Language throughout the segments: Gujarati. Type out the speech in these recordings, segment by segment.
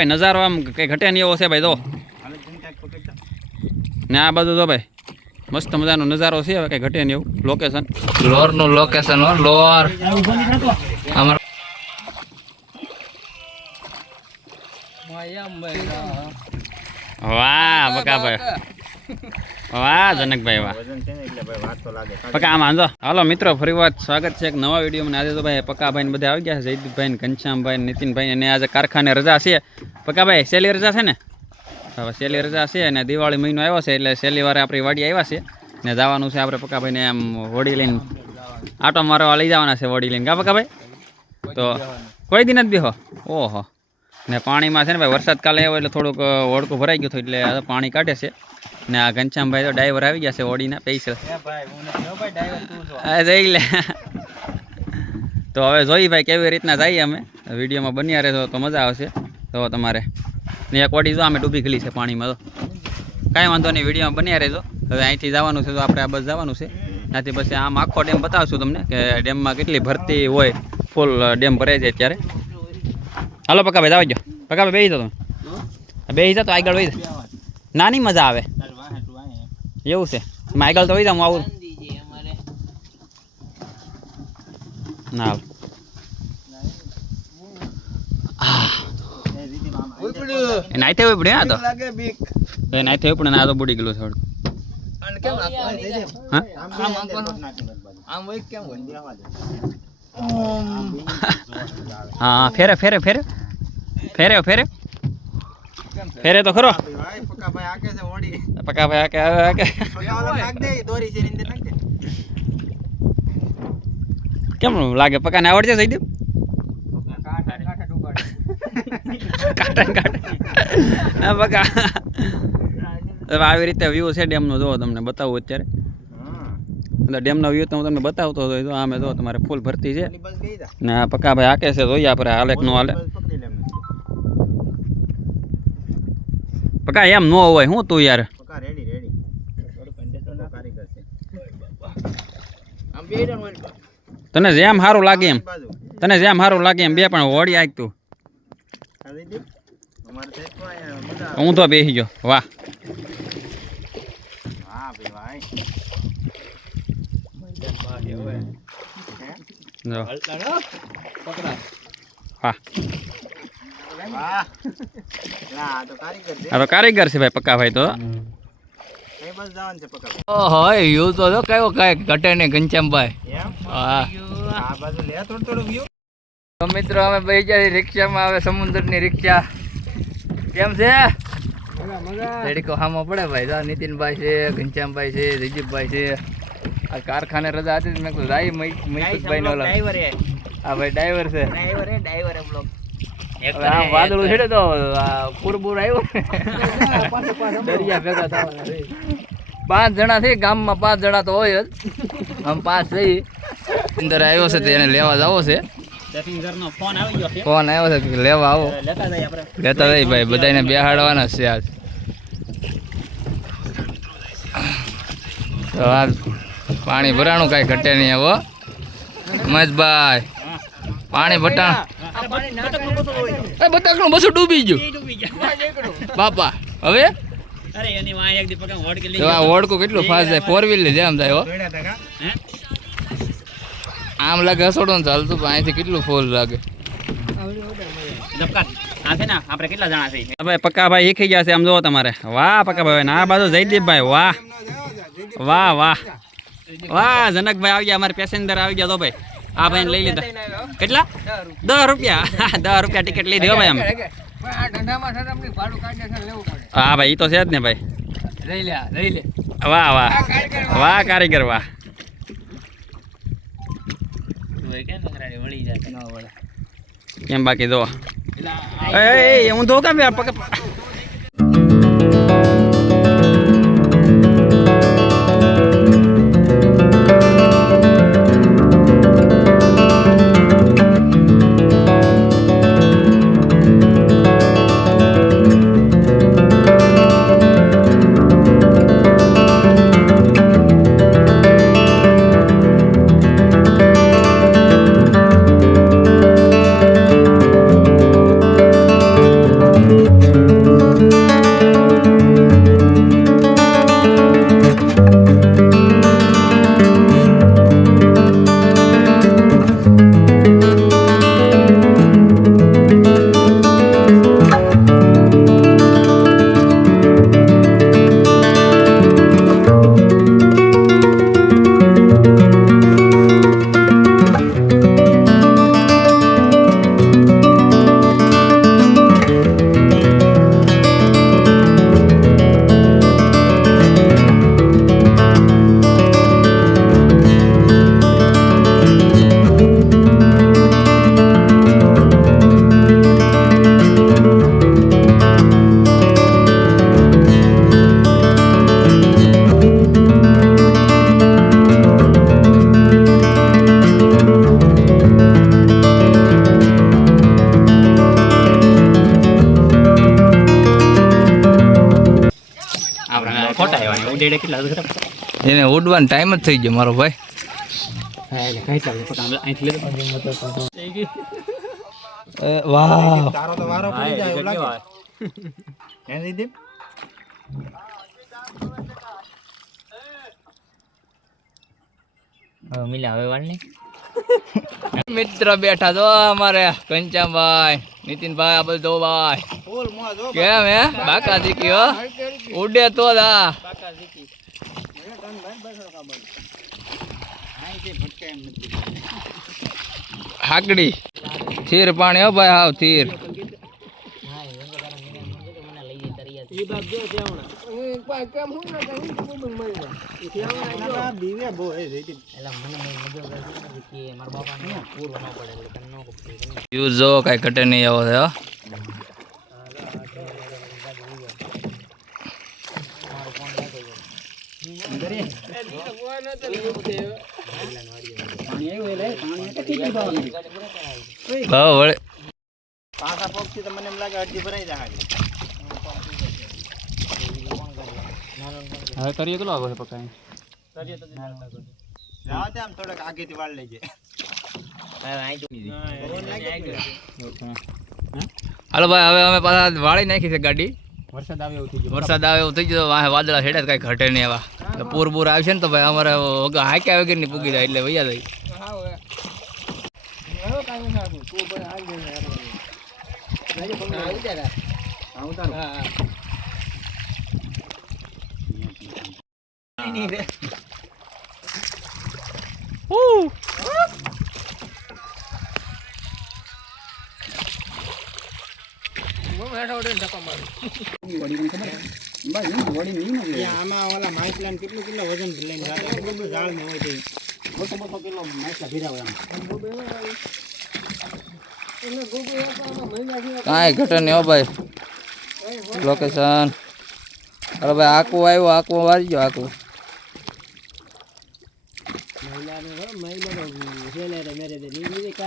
ભાઈ નજારો આમ કઈ ઘટે નહીં એવો છે ભાઈ તો ને આ બધું તો ભાઈ મસ્ત મજાનો નજારો છે હવે કઈ ઘટે નહીં એવું લોકેશન લોરનું લોકેશન લોર. અમાર વાહ બકાભાઈ વાહ જનકભાઈ વાહ. પકા આમ વાંધો હાલો મિત્રો ફરી વાત. સ્વાગત છે એક નવા વિડીયોમાં. આજે તો ભાઈ પકાભાઈ ને બધા આવી ગયા છે. જયદીપભાઈ ને ઘનશ્યામભાઈ નીતિનભાઈ અને આજે કારખાને રજા છે. પકાભાઈ સહેલી રજા છે ને? હવે સહેલી રજા છે અને દિવાળી મહિનો આવ્યો છે એટલે સહેલી વારે આપણી વાડી આવ્યા છે. ને જવાનું છે આપણે પકાભાઈને આમ વડી લઈને. આટો મારવા લઈ જવાના છે વડી લઈને. કા પકાભાઈ? તો કોઈ દિન જ બેહો ઓહો. ને પાણીમાં છે ને ભાઈ વરસાદ કાલે આવ્યો એટલે થોડુંક ઓળકું ભરાઈ ગયું હતું એટલે પાણી કાઢે છે. ને આ ઘનશ્યામભાઈ તો ડ્રાઈવર આવી ગયા છે ઓડીના પૈસા. જઈ લે. તો હવે જોઈ ભાઈ કેવી રીતના જઈએ અમે. વિડીયોમાં બન્યા રહેશો તો મજા આવશે. તો તમારે. ને એક ઓડી જો અમે ડૂબી ગયેલી છે પાણીમાં તો. કાંઈ વાંધો નહીં વિડીયોમાં બન્યા રહેજો. હવે અહીંથી જવાનું છે તો આપણે આ બસ જવાનું છે. ત્યાંથી પછી આમ આખો ડેમ બતાવશું તમને કે ડેમમાં કેટલી ભરતી હોય ફૂલ ડેમ ભરાઈ જાય ત્યારે. હાલો પકાભાઈ આવજો જાઓ પકાભાઈ બેસી તમે. બેસી જાઓ તો આગળ વહી ના નાની મજા આવે. એવું છે. આગળ તો વહી જાઉં હું આવું. ના પડે આ તો. એ નાઈથે પડે આ તો બુડી ગયેલું થોડું. હા ફેરે ફેરે ફેરે. ફેરે ફેરે. ફેરે તો ખરો. પક્કા ભાઈ આકે આવે આકે કેમ લાગે? પકાને આવડશે કેમ લાગે કાંટા ને કાંટા. હા પકા હવે આવી રીતે વ્યૂ છે ડેમનો જોવો તમને બતાવું અત્યારે. એટલે ડેમનો વ્યૂ તો હું તમને બતાવતો હતો તો આમે જો તમારે ફૂલ ભરતી છે. ને આ પક્કા ભાઈ આકે છે જોઈએ આપણે હાલે નો હાલે. પક્કા એમ નો હોય હું તું યાર? તને જેમ સારું લાગે એમ. તને જેમ સારું લાગે એમ બે પણ હોડી આગ તું. હું તો બેસી ગયો. વાહ. વાહ. આ તો કારીગર છે ભાઈ પક્કા ભાઈ તો. ઓહો યુ તો જો કયો કાંઈ ઘટે નહીં ઘનશ્યામભાઈ હા. તો મિત્રો અમે બે જાય છીએ રિક્ષામાં આવે સમુદ્રની રિક્ષા. કેમ છે? રેડીકો હામો પડે ભાઈ. નીતિનભાઈ છે ઘનશ્યામભાઈ છે જયદીપભાઈ છે. આ કારખાને રજા હતી મેં કીધું લાઈ ભાઈ નો હા ભાઈ ડ્રાઈવર છે. ડ્રાઈવર હવે બ્લોક વાદળું છેડે તો આ પૂરબૂર આવ્યો. દરિયા ભેગા થવાના. પાંચ જણા થઈ ગામમાં પાંચ જણા તો હોય જ. આમ પાંચ થઈ અંદર આવ્યો છે તેને લેવા જવો છે. ફોન આવ્યો છે લેવા આવો. લેતા જઈ ભાઈ બધાને બેહાડવાના છે આજ. તો આ પાણી ભરાણું કાંઈ ઘટે નહીં હવે. મજભાઈ પાણી ભટાણ. એ બટાકનું બસું ડૂબી ગયું. બાપા, હવે? કેટલું ફાસ્ટ જાય? ફોર વ્હીલની જેમ જાય આમ લાગે હસોડો ને ચાલતું અહીંથી કેટલું ફૂલ લાગે. પક્કા ભાઈ એક ગયા છે આમ જોવો તમારે. વાહ પક્કા ભાઈ ના બાજુ જયદીપભાઈ, વાહ. વાહ વાહ. વાહ જનકભાઈ આવી ગયા અમારે પેસેન્જર આવી ગયા તો ભાઈ. આ ભાઈ લઈ લીધા. કેટલા? દસ રૂપિયા. દસ રૂપિયા. ટિકિટ લઈ હો ભાઈ અમે. હા ભાઈ એ તો છે જ ને ભાઈ. લઈ લે લઈ લે. વાહ વાહ. વાહ કારીગર વાહ. કેમ બાકી જો? એ હું ધો કામ કેટલા એને ઉડવાનો ટાઈમ જ થઈ ગયો મારો ભાઈ. હા એટલે કઈ ચાલે પકા અહીંથી લે વાહ. તારો તો વારો પડી જાય એવું લાગે. હે દીદી મિત્ર બેઠા તો અમારે કંચાભાઈ નીતિનભાઈ આ બધું ભાઈ. આ મોજ ભાઈ કેમ હે? બાકા દીકી હો? ઉડે તો દા હાકડી. થીર પાણી હો ભાઈ હાવ થીર. યુઝ જો કઈ કટે નહીં આવો છે, હો. પક્ષી તો મને એમ લાગે અડધી ભરાઈ જાય હવે તરીએ કેટલો આગળ પકા જાઓ તે આમ થોડોક આગેથી વાળ લેજે હાલો ભાઈ હવે અમે પાછા વાળી નાખી છે ગાડી. વરસાદ આવે એવું થઈ ગયો. વરસાદ આવે એવું થઈ ગયો વાહે વાદળા છેડે કઈ ઘટે નહીં એવા. તો પૂર પૂર આવશે ને તો ભાઈ અમારે હાક્યા વગરની પૂગી જાય એટલે વૈયા જાય. ત્યાં આમાં ઓલા માઇસલાન કેટલું કેટલું વજન લઈને જાય એટલું બધું ઝાડ ને હોય કાંઈ ઘટે નહીં હો ભાઈ. લોકેશન અરે ભાઈ આકું આવ્યું આકું વારી ગયો આકું.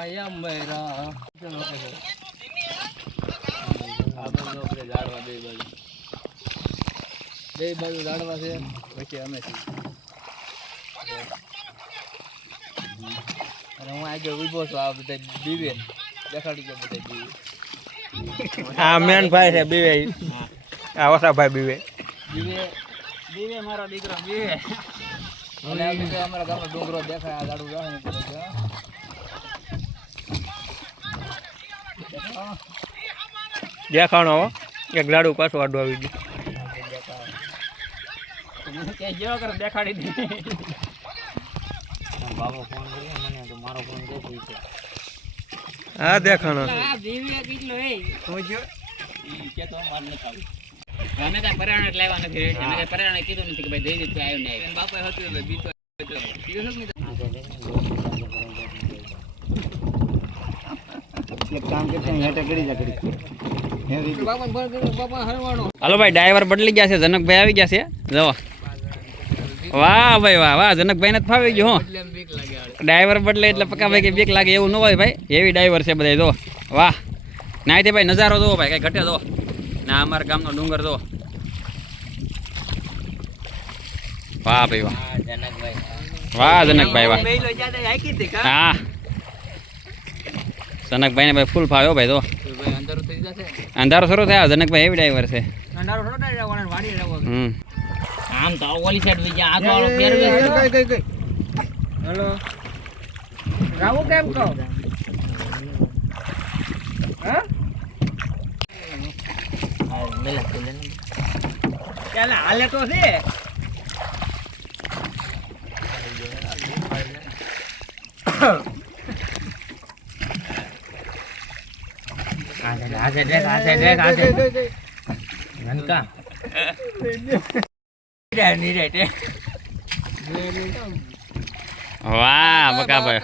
આવી ગયો એટલે એ પકા પાડી જો ભાઈ બે બાજુ ઝાડવા છે. પછી અમે અને હું આજે ઊભો છું આ બધા બીવે. દેખાડી ગયો બધા બીવે. આ મેન ભાઈ છે બે આ ઓસા ભાઈ બીવે. બીવે મારો દીકરો દીવે અને આ બીજે અમારા ગામનો ડુંગરો દેખાય આ ગાડું જાય દેખાણો એક લાડુ પાછું આડું આવી ગયું. મને કે જેવો કરે દેખાડી દે. હા દેખાણો ઈ કે તો માર ન ખાવું અમે કાંઈ પરાણે લાવ્યા નથી. રેડી કાંઈ પરાણે કીધું નથી કે ભાઈ દઈ દીધું આવ્યું બાપા હતું એટલે બીતો હતો. બીજો શું કીધું? એક કામ કરશે હેઠે કરી જા કરી હાલો ભાઈ ડ્રાઈવર બદલી ગયા છે જનકભાઈ આવી ગયા છે. જો વાહ ભાઈ વાહ વાહ જનકભાઈ ને ફાવી ગયું હો. ડ્રાઈવર બદલે એટલે પક્કા ભાઈ કે બીક લાગે એવું ન હોય ભાઈ. એવી ડ્રાઈવર છે બધા જો વાહ. નાઈથી ભાઈ નજારો જોવો ભાઈ કઈ ઘટે જો ના અમારા ગામનો ડુંગર જો વાહ ભાઈ વાહ. વાહ જનકભાઈ વાહ. હા. જનકભાઈ ને ભાઈ ફૂલ ફાવ્યો ભાઈ તો. તો ભાઈ અંધારું થઈ જશે? અંધારો શરૂ થયા જનકભાઈ એવી ડ્રાઈવર છે. હમ. આમ તો ઓલી સાઈડ ગયા. આગળ ફેરવે. હેલો. રાવું કેમ કહો? હા? હાલે તો છે. આ સાઈડ આ સાઈડ આ સાઈડ નનકા. વાહ પકા ભાઈ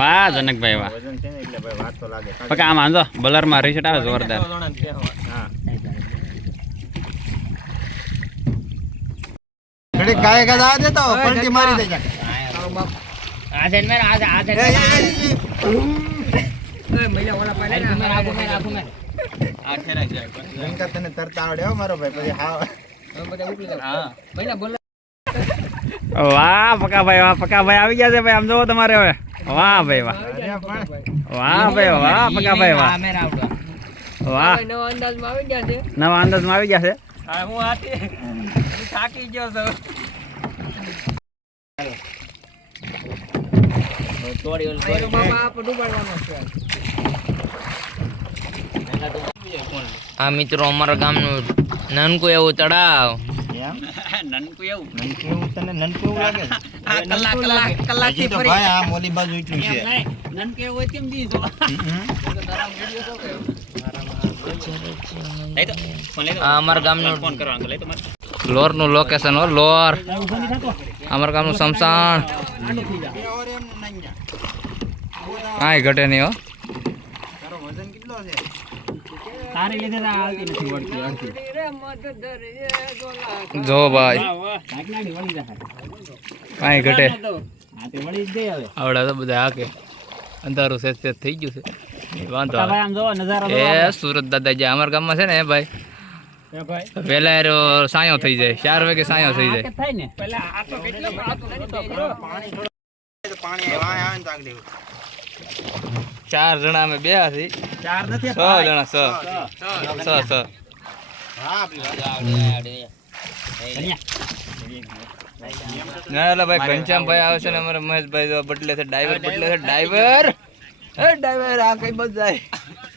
વાહ જનકભાઈ વાહ. વજન છે ને એટલે ભાઈ વાત તો લાગે પકા આમ બલર બલરમાં રીસેટ આવે જોરદાર. હા ઘડીક ગાય ગાય આ દેતો પલટી મારી દે જા આ સાઈડ મેર આ લંકા તને હો મારો ભાઈ પછી વાહ પકા ભાઈ વાહ પકા ભાઈ આવી ગયા છે ભાઈ, આમ જોવો તમારે હવે. વાહ ભાઈ, વાહ. વાહ ભાઈ, વાહ પકા ભાઈ વાહ. વાહ. નવા અંદાજમાં આવી ગયા છે નવા અંદાજમાં આવી ગયા છે. આ મિત્રો અમારા ગામનું નાનકું એવું તળાવ એમ? નનકું એવું. નનકું એવું તને નનકું એવું લાગે? છે? હજી તો ભાઈ આ મોલી બાજુ એટલું છે. નનકું એવું હોય કેમ દીધો. અમારા ગામનું ફોન કરવાનો લઈ તમારે લોરનું લોકેશન હો લોર. અમારા ગામનું સમસાણ કાંઈ ઘટે નહીં હો. તારો વજન કેટલો છે તારે લીધે તો આવતી નથી વળતી અડધી જો ભાઈ. કાંઈ ઘટે. હા તે વળી જ દે હવે. આવડા તો બધા હાકે અંધારું સેજ સેજ થઈ ગયું છે. વાંધો પકા આવે. આમ જોવો નજારો એ સુરત દાદા જે અમારા ગામમાં છે ને એ ભાઈ. પેલા સાયો થઈ જાય ચાર વાગે સાયો થઈ જાય. ચાર જણા અમે બે હતી. ચાર નથી છ જણા છ. છ છ. ભાઈ ઘનશ્યામભાઈ આવે છે ને અમારે મહેશભાઈ જો બદલે છે ડ્રાઈવર બદલે છે. ડ્રાઈવર એ ડ્રાઈવર આ કઈ બસ જાય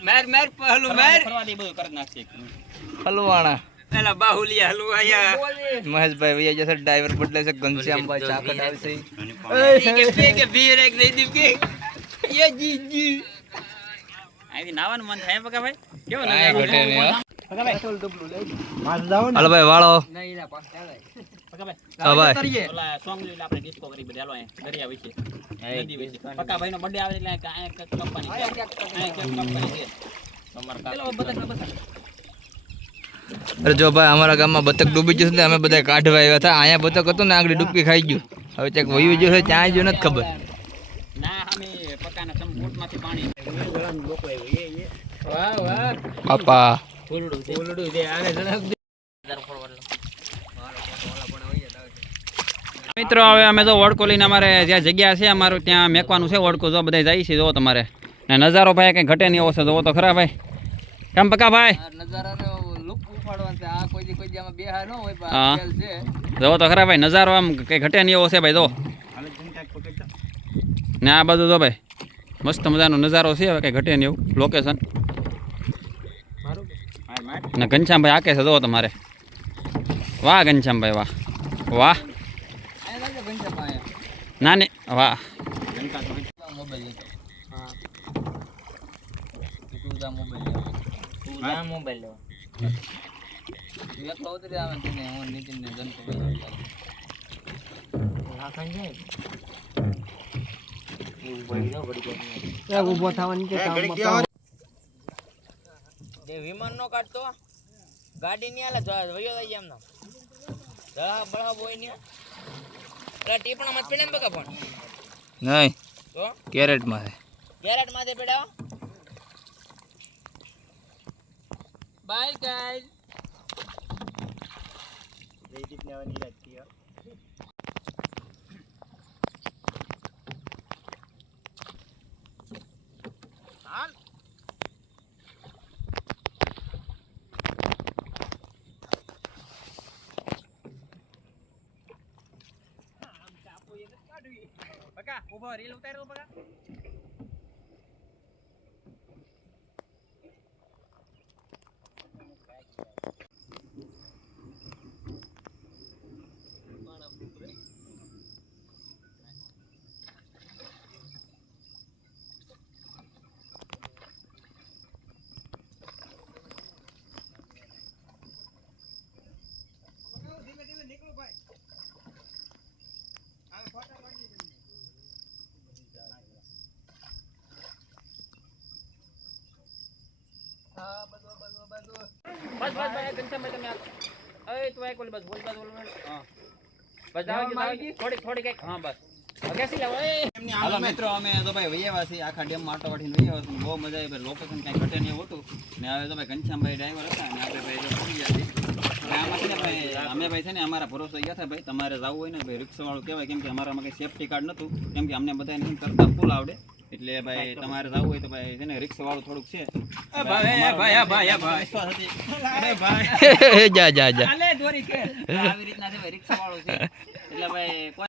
મેર મેર પહેલું મેર. ફરવા દે બધું કરી નાખશે હલવાણા. પેલા બાહુલિયા હલુ મહેશભાઈ વૈયા જશે ડ્રાઈવર બદલે છે ઘનશ્યામભાઈ ચાકટ આવશે. કે કે ભીર એક દઈ દીપ કે યે જી જી આઈ નાવાનું મન થાય પકા ભાઈ. કેવો કાંઈ ઘટે નહીં હો. પકા ભાઈ. માથે જાઓ ને હાલો ભાઈ વાળો. પકા ભાઈ. હા ભાઈ. ઓલા સોંગ લઈને આપણે ડિસ્કો કરી બધા હાલો દરિયા વિશે. નદી વિશે. પકા ભાઈનો બર્થડે આવે એટલે કાંઈ કંપની છે. કંઈક કંપની છે. તમારા ચલો બધા. બધા અરે જો ભાઈ અમારા ગામમાં બતક ડૂબી જશે ને અમે બધા કાઢવા આવ્યા હતા. અહીંયા બતક હતું ને આગળ ડૂબકી ખાઈ ગયું. હવે ચેક વયું ગયું છે ત્યાં જો નથી ખબર. ના બાપા. મિત્રો હવે અમે તો ઓળકો લઈને અમારે જ્યાં જગ્યા છે અમારું ત્યાં મેકવાનું છે વડકો જો બધા જાય છે જો તમારે. ને નજારો ભાઈ કંઈ ઘટે નહીં આવશે છે જોવો તો ખરા ભાઈ. કેમ પકા ભાઈ હા. જોવો તો ખરા ભાઈ નજારો આમ કંઈ ઘટે નહીં આવશે છે ભાઈ જો. ને આ બધું જો ભાઈ. મસ્ત મજાનો નજારો છે, હવે કંઈ ઘટે નહીં એવું. લોકેશન ને ઘનશ્યામભાઈ આકે છે જો તમારે. વાહ, ઘનશ્યામભાઈ, વાહ. વાહ. ના ને વાહ. મોબાઈલ લેતો હા તું. જા ને વિમાન નો કાઢતો. ગાડી ની આલે વયો જાય એમ જળા બળા બોય ને પેલા ટીપણા માં પડે બકા પણ. નહીં તો? કેરેટમાં છે. ગેરેટ માથે પડ્યા બાય ગાઈસ જયદીપને હવે નિરાશ થયો. પકા ઊભો રીલ ઉતારી દો પકા બસ બસ ભાઈ ઘનશ્યામ ભાઈ તમે આ એ તું એક ઓલી બસ બોલ બસ બોલ બસ હા. બસ ગઈ થોડી થોડી કંઈક હા બસ. કેસી હાલો મિત્રો અમે તો ભાઈ વૈયાવા આખા ડેમમાં આટો વાટીને બહુ મજા આવી. લોકેશન કાંઈ ઘટે નહીં હતું. ને હવે તો ભાઈ ઘનશ્યામભાઈ ડ્રાઈવર હતા ને આપણે ભાઈ પહોંચી ગયા આમાં છે ને ભાઈ અમે ભાઈ છે ને અમારા ભરોસો ગયા હતા ભાઈ. તમારે જવું હોય ને ભાઈ રિક્ષાવાળું કહેવાય કેમ કે અમારામાં કંઈ સેફટી કાર્ડ નહોતું. કેમ કે અમને બધાને કરતા ફૂલ આવડે. એટલે ભાઈ તમારે જવું હોય તો ભાઈ છે ને રિક્ષાવાળું થોડુંક છે. ભાઈ, ભાઈ, ભાઈ, ભાઈ. અરે ભાઈ. જા જા જા. આવી રીતના છે ભાઈ રિક્ષાવાળું છે. એટલે ભાઈ કોઈ